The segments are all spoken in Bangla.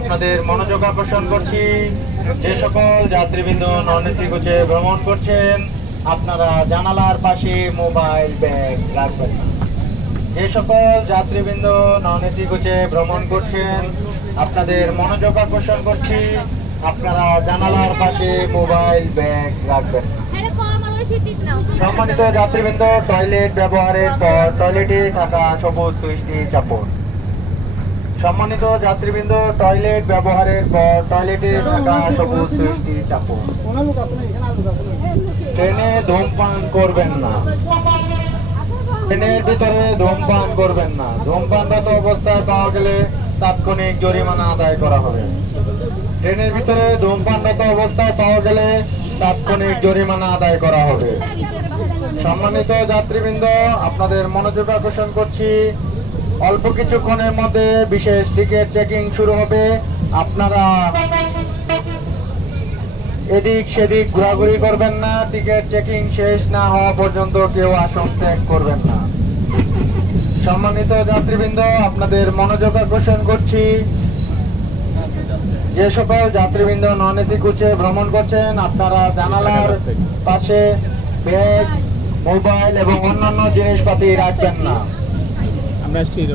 আপনাদের মনোযোগ আকর্ষণ করছি, যে সকল যাত্রীবৃন্দ নন এসি কোচে ভ্রমণ করছেন আপনারা জানালার পাশে মোবাইল ব্যাগ রাখবেন না। যে সকল যাত্রীবৃন্দ নন এসি কোচে ভ্রমণ করছেন আপনাদের মনোযোগ আকর্ষণ করছি, আপনারা জানালার পাশে মোবাইল ব্যাগ রাখবেন না। সম্মানিত যাত্রীবৃন্দ, টয়লেট ব্যবহারের পর টয়লেটে থাকা সবুজ সুইচটি চাপুন। সম্মানিত যাত্রীবৃন্দ, টয়লেট ব্যবহারের পর টয়লেটে থাকা সবুজ সুইচটি চাপুন। ট্রেনে ধূমপান করবেন না। ট্রেনের ভিতরে ধূমপান করবেন না। ধূমপানরত অবস্থায় পাওয়া গেলে তাৎক্ষণিক জরিমানা আদায় করা হবে। ট্রেনের ভিতরে ধূমপানরত অবস্থায় পাওয়া গেলে তাৎক্ষণিক জরিমানা আদায় করা হবে। সম্মানিত যাত্রীবৃন্দ, আপনাদের মনোযোগ আকর্ষণ করছি, অল্প কিছুক্ষণের মধ্যে বিশেষ টিকিট চেকিং শুরু হবে। আপনারা এদিক সেদিক ঘোরাঘুরি করবেন না। টিকিট চেকিং শেষ না হওয়া পর্যন্ত কেউ আসন ত্যাগ করবেন না। সম্মানিত যাত্রীবৃন্দ, আপনাদের মনোযোগ আকর্ষণ করছি, যে সকল যাত্রীবৃন্দ নন এসি কোচে ভ্রমণ করছেন আপনারা জানালার পাশে ব্যাগ, মোবাইল এবং অন্যান্য জিনিসপাতি রাখবেন না।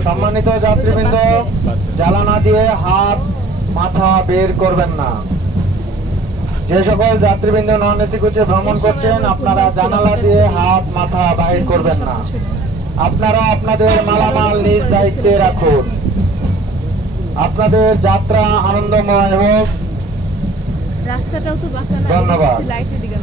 সম্মানিত যাত্রীবৃন্দ, জানালা দিয়ে হাত মাথা বের করবেন না। যে সকল যাত্রীবৃন্দ নন এসি কোচে ভ্রমণ করছেন আপনারা জানালা দিয়ে হাত মাথা বাহির করবেন না। আপনারা আপনাদের মালামাল নিজ দায়িত্বে রাখুন। আপনাদের যাত্রা আনন্দময় হোক। রাস্তাটাও তো বাঁকা না, ধন্যবাদ। লাইটের দিকে